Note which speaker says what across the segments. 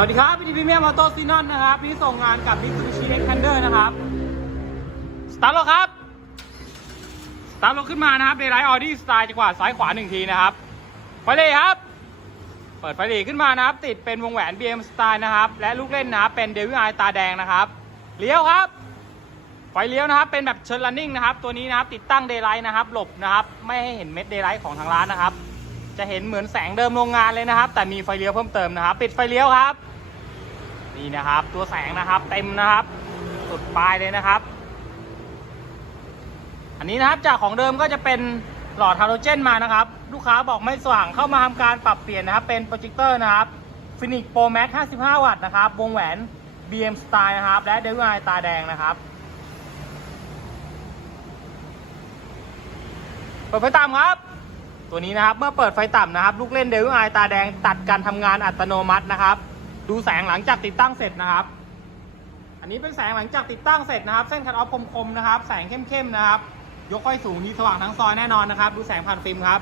Speaker 1: สวัสดีครับพีทีพีเมียมออโต้ซีนอนนะครับนี่ส่งงานกับ Mitsubishi Xpander นะครับ สตาร์ทรถครับ สตาร์ทรถขึ้นมานะครับในไลท์ออดี้สไตล์จังหวะซ้ายขวาหนึ่งทีนะครับ ไฟเลี้ครับ เปิดไฟเลี้ขึ้นมานะครับ ติดเป็นวงแหวน BM สไตล์นะครับ และลูกเล่นนะครับเป็นเดวิลไอตาแดงนะครับ เลี้ยวครับ ไฟเลี้ยวนะครับ เป็นแบบเชิญลันนิ่งนะครับ ตัวนี้นะครับติดตั้งเดย์ไลท์นะครับ หลบนะครับ ไม่ให้เห็นเม็ดเดย์ไลท์ของทางร้านนะครับ จะเห็นเหมือนแสงเดิมโรงงานเลยนะครับ แต่มีไฟเลี้ยวเพิ่มเติมนะครับ ปิดไฟเลี้ยวครับ นี่นะครับ ตัวแสงนะครับ เต็มนะครับ สุดปลายเลยนะครับ อันนี้นะครับจากของเดิมก็จะเป็นหลอดฮาโลเจนมานะครับ ลูกค้าบอกไม่สว่างเข้ามาทำการปรับเปลี่ยนนะครับ เป็นโปรเจคเตอร์นะครับฟินิกโปรแม็ก55 วัตต์นะครับ วงแหวน BM Style นะครับ และเดวิไอตาแดงนะครับเปิดไฟต่ำครับ ตัวนี้นะครับเมื่อเปิดไฟต่ำนะครับ ลูกเล่นเดวิไอตาแดงตัดการทำงานอัตโนมัตินะครับ ดูแสงหลังจากติดตั้งเสร็จนะครับ อันนี้เป็นแสงหลังจากติดตั้งเสร็จนะครับ เส้นคัทออฟคมๆนะครับ แสงเข้มๆนะครับ ยกไฟสูงดีสว่างทั้งซอยแน่นอนนะครับ ดูแสงผ่านฟิล์มครับ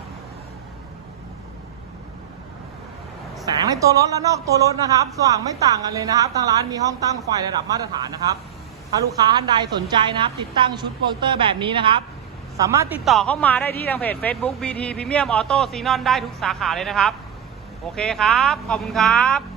Speaker 1: แสงในตัวรถและนอกตัวรถนะครับ สว่างไม่ต่างกันเลยนะครับทางร้านมีห้องตั้งไฟระดับมาตรฐานนะครับถ้าลูกค้าท่านใดสนใจนะครับ ติดตั้งชุดโปรเตอร์แบบนี้นะครับ สามารถติดต่อเข้ามาได้ที่ทางเพจ Facebook BT Premium Auto Xenon ได้ทุกสาขาเลยนะครับ โอเคครับ ขอบคุณครับ